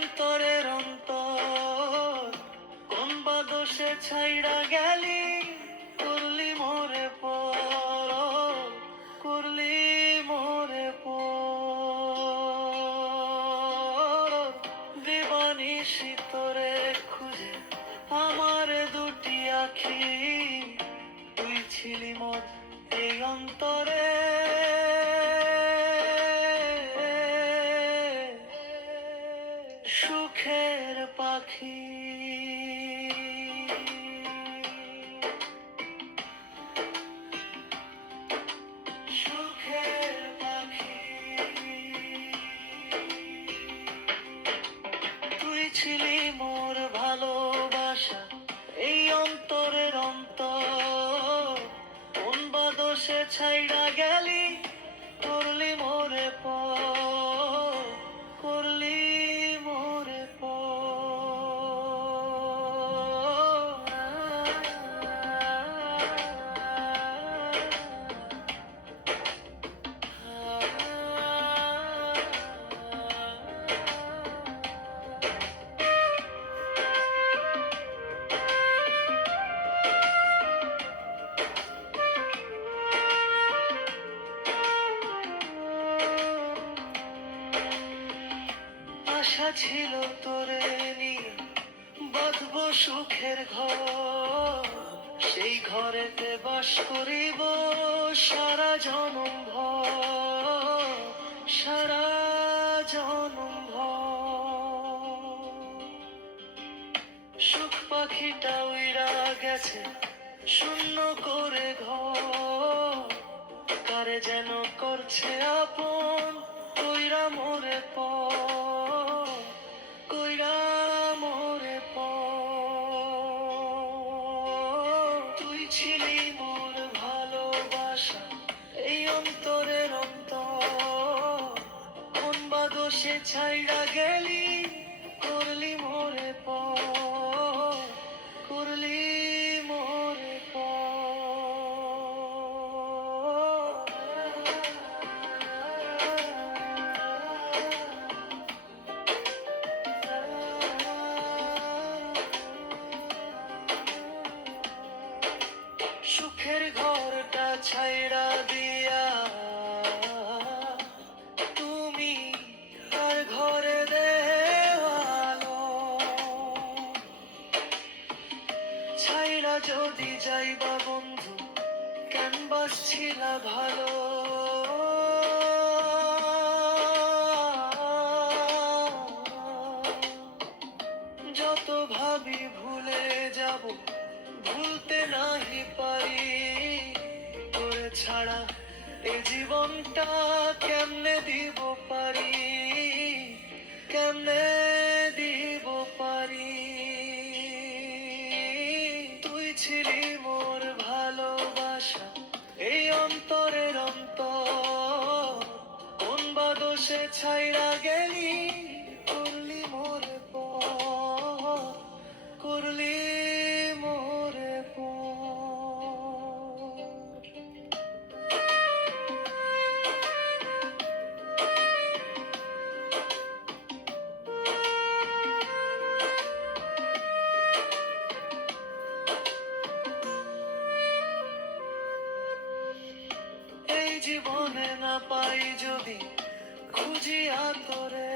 অন্তরের অন্তর কোন বাদশে ছাইড়া গেলি, করলি মোরে পর, করলি মোরে পর। দিবানিশি তোরে খুঁজে আমার দুটি আখি, তুই ছিলি মোর এই অন্তরে সুখের পাখি। সুখের পাখি তুই ছিলি মোর ভালোবাসা, এই অন্তরের অন্তর কোন বাদশে ছাইড়া গেলি, করলি মোরে পর, করলি মোরে আশা ছিল তোরে নিয়ে বাঁধবো সুখের ঘর, সেই ঘরেতে বাস করিব সারা জনম ভর, সারা জনম ভর। সুখ পাখিটা উইরা গেছে শূন্য করে ঘর, কারে যেন করছে আপন কইরা মোরে পর, কইরা মোরে পর। তুই ছিলি মোর ভালোবাসা, এই অন্তরের অন্তর কোন বাদশে ছাইড়া গেলি, করলি মোরে পর, করলি মোরে সুখের ঘরটা ছাইড়া দিয়া তুমি আর ঘরে দেওয়ালো, ছাইড়া যদি যাইবা বন্ধু কেন বাসছিলা ভালো। যত ভাবি ভুলে যাব, ভুলতে নাহি পারি, তোরে ছাড়া এ জীবনটা কেমনে দিব পারি, কেমনে দিব পারি। তুই ছিলি মোর ভালোবাসা, এই অন্তরের অন্তর কোন বাদশে ছাইড়া গেলি, করলি মোরে পর, করলি মোরে পর। এই জীবনে না পাই যদি খুঁজিয়া তোরে,